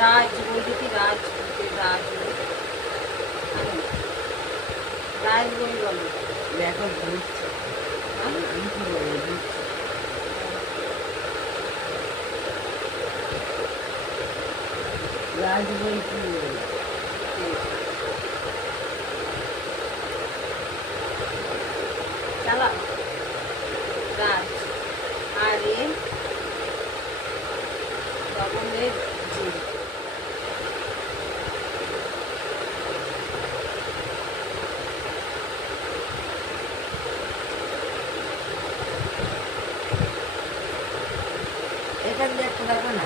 राज बोलती थी राज राज राज बोल बोलो देखो राज बोलती चला राज आर्य बाबू में जी এখান দিয়ে একটু দেখো না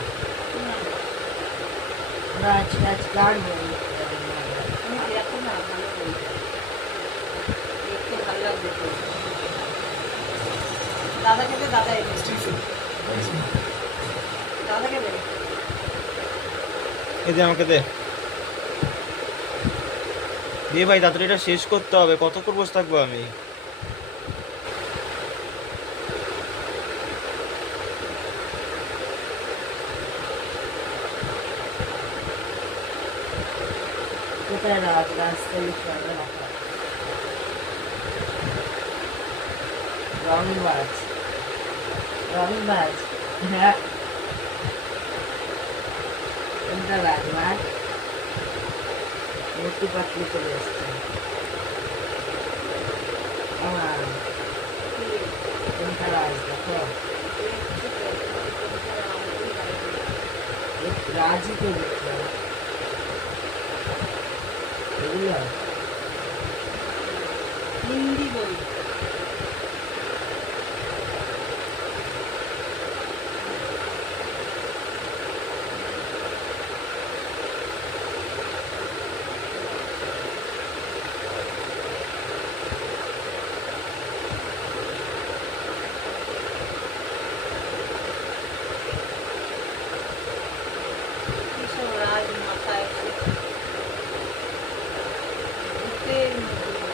রাজ গার্ড বই তুমি দেখো না, ভালো বই, দেখতে ভালো লাগবে তো। দাদাকে দে, দাদা এনে দাদাকে দে, এই দে আমাকে দে দিয়ে ভাই, তাড়াতাড়ি এটা শেষ করতে হবে, কতক্ষণ বসে থাকবো আমি। কোথায় রাজ রাজকে লিখতে হবে না, রংবাজ রংবাজ, হ্যাঁ কোনটা রাজবাজ, মোটু পাতলি চলে এসছে আমার, কোনটা রাজ দেখো, রাজই তো দেখতে হবে এগুলো হিন্দি বই। এসব রাজ মাথায় ভূতের মতো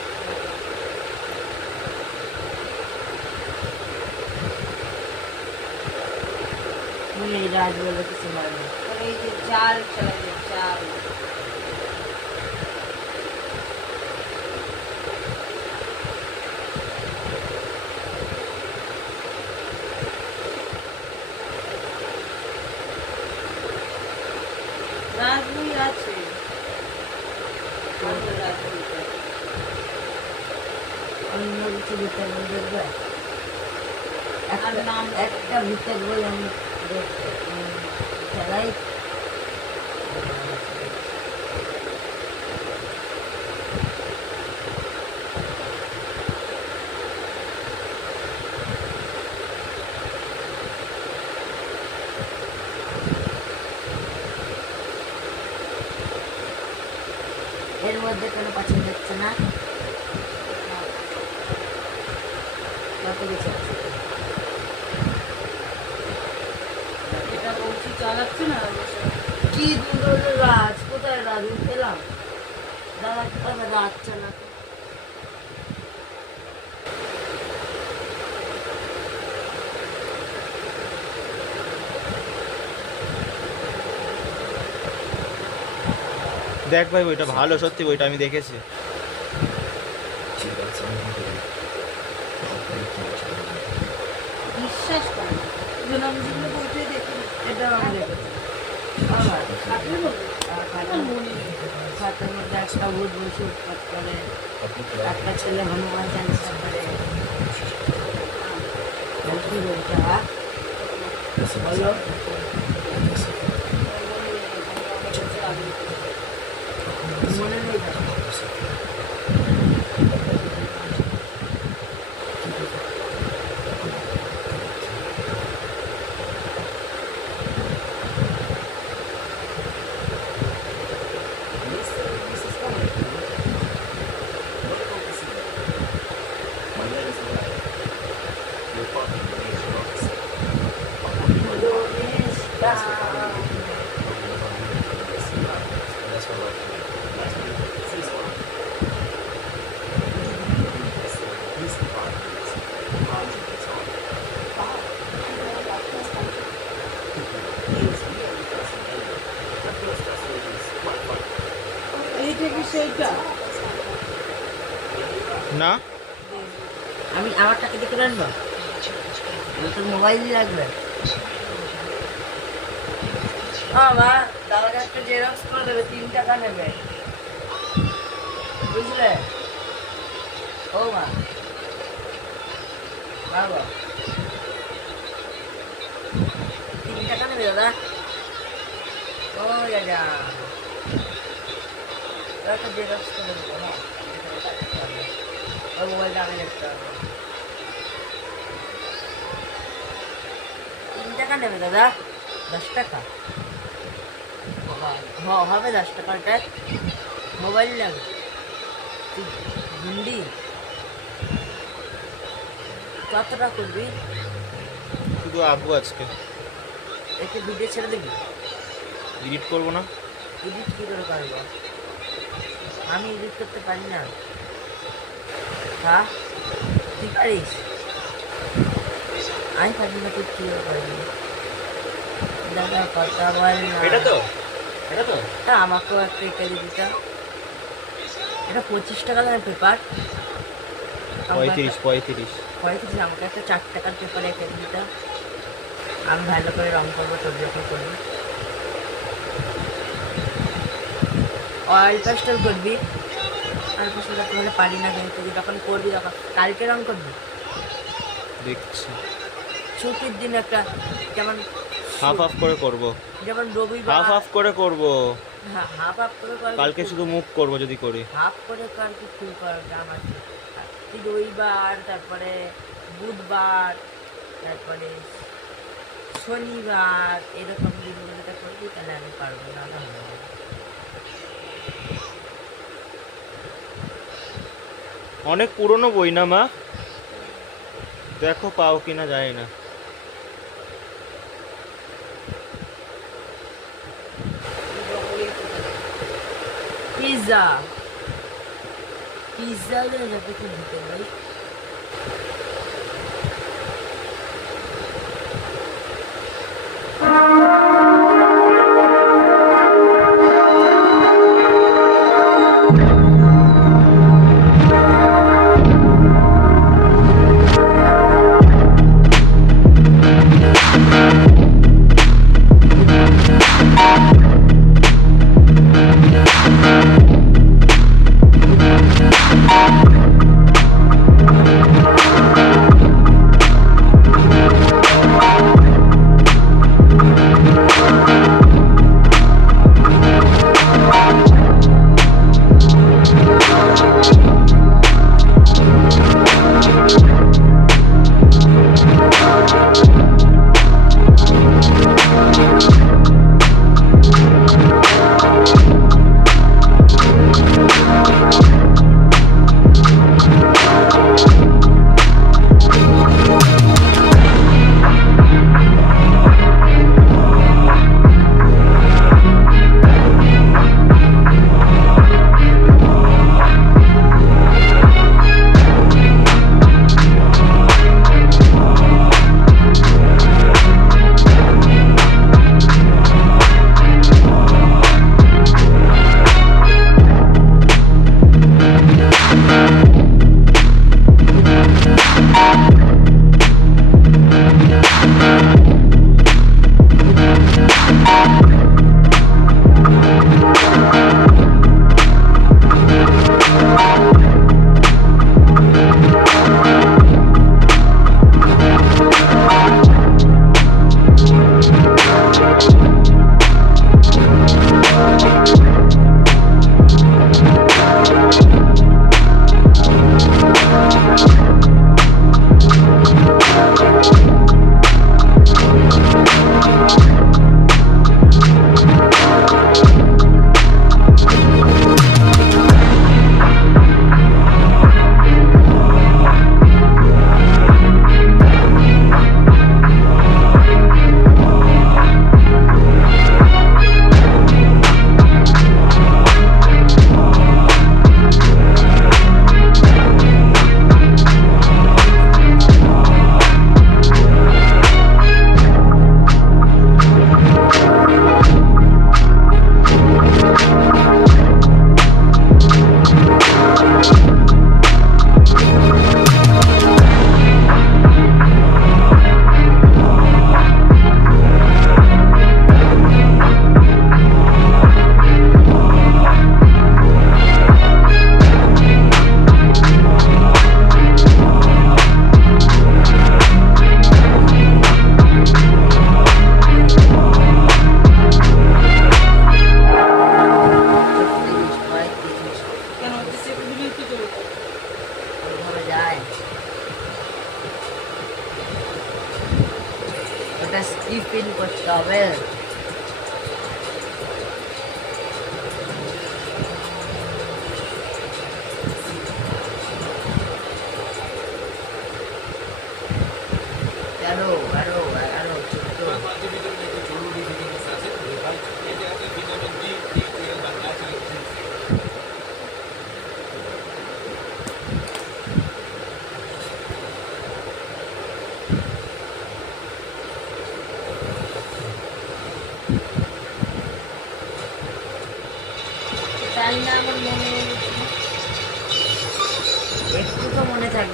মনে এই রাজ বলে কিছু হয় না, এই যে জাল চালাবে জাল, রাজবই আছে, ভালো রাজবইটা, অন্য কিছু ভিতর বই দেখবে, আর নাম একটা ভিতর বই আমি খেলাই এর মধ্যে কোনো পছন্দ হচ্ছে না, কত কিছু আছে। এটা বলছি চালাচ্ছে না কি দূর রাজ, কোথায় রাজ পেলাম, দাদা কোথায় রাজ চালাতে, দেখ ভাই বইটা ভালো, সত্যি বইটা আমি দেখেছি। বিশ্বাস করে না, যেন আমি যেগুলো বইটাই দেখি এটা আমি দেখেছি, আমার খাটের মধ্যে খাটের মধ্যে একটা ভূত বসে উৎপাত করে, একটা ছেলে হনুমান চালিশা করে, কি বইটা বলো, মনে নেই এইটা কি সেইটা না, আমি আমারটাকে দেখে রাখবো, তোর মোবাইল লাগবে, মা দাদাকে একটা জেরক্স করে দেবে, 3 টাকা নেবে, বুঝলে, ও মা বাবা 3 টাকা নেবে দাদা, ও দাদা একটা জেরক্স করে দেবো না, ওই মোবাইলটা আমি দেখতে হবে, 3 টাকা নেবে দাদা, 10 টাকা, বাবা হবে 10 টাকাটায় মোবাইল লাগে তুই হিন্দি কতটা করবি? শুধু আঁকবো আজকে, একটা ভিডিও ছেড়ে দিবি? এডিট করবো না। এডিট কী করে পারবো? আমি এডিট করতে পারি না। হ্যাঁ তুই পারিস? আমি পারি না, তুই কী করে পারবি? দাদা কথা বল না। এটা তো তা আমাকেও একটা এঁকে দিবি তা। এটা 25 টাকা দামের পেপার। 35 আমাকে একটা 4 টাকার পেপার এঁকে দিবি তা। আমি ভালো করে রং করবো, তোর যখন করবি অয়েল পেস্টেল করবি। অয়েল পেস্টেল করতে হলে পারি না, কিন্তু তুই যখন করবি তখন কালকে রং করবি। দেখছি ছুটির দিন একটা যেমন হাফ করে করব, যেমন রবিবার হাফ করে করব। হ্যাঁ হাফ করে করবি। কালকে শুধু মুখ করব যদি করি। হাফ করে কর কি ফুল কর আমার। তুই রবিবার, তারপরে বুধবার, তারপরে শনিবার, এরকম দিনগুলোটা করবি, তাহলে আমি পারবো না। অনেক পুরনো বই না মা, দেখো পাও কিনা যায় না। পিৎজা যাবে কি দিতে ভাই?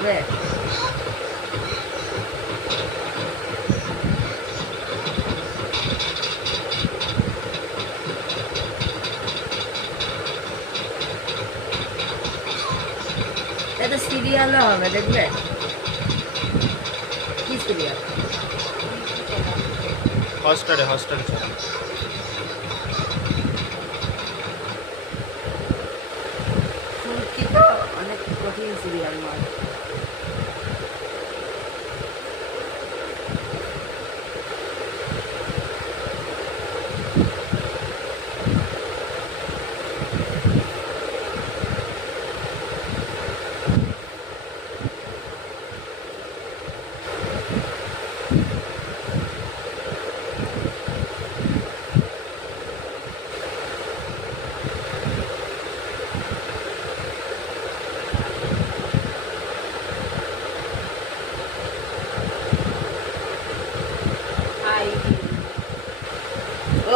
দেখবে? এটা সিরিয়ালও হবে, দেখবে? কি সিরিয়াল? হটস্টারে চলে। ফুলকি তো অনেক কঠিন সিরিয়াল নয়।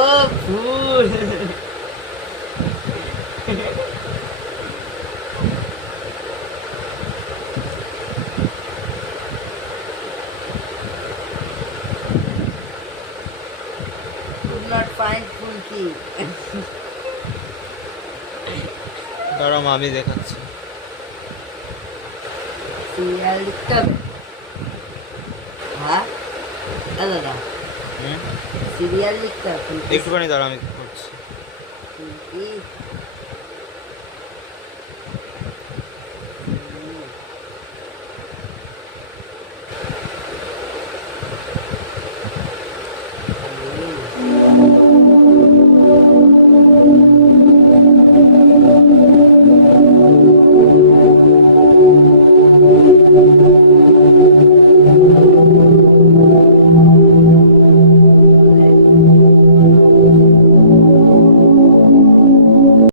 ও ফুল! Could not find ফুলকি। দাঁড়াও মা, আমি দেখাচ্ছি। সিরিয়াল লিখতে হবে? হ্যাঁ দাদা, হুম, সিরিয়াল লিখতে হবে? একটুখানি দাঁড়াও, আমি করছি। ফুলকি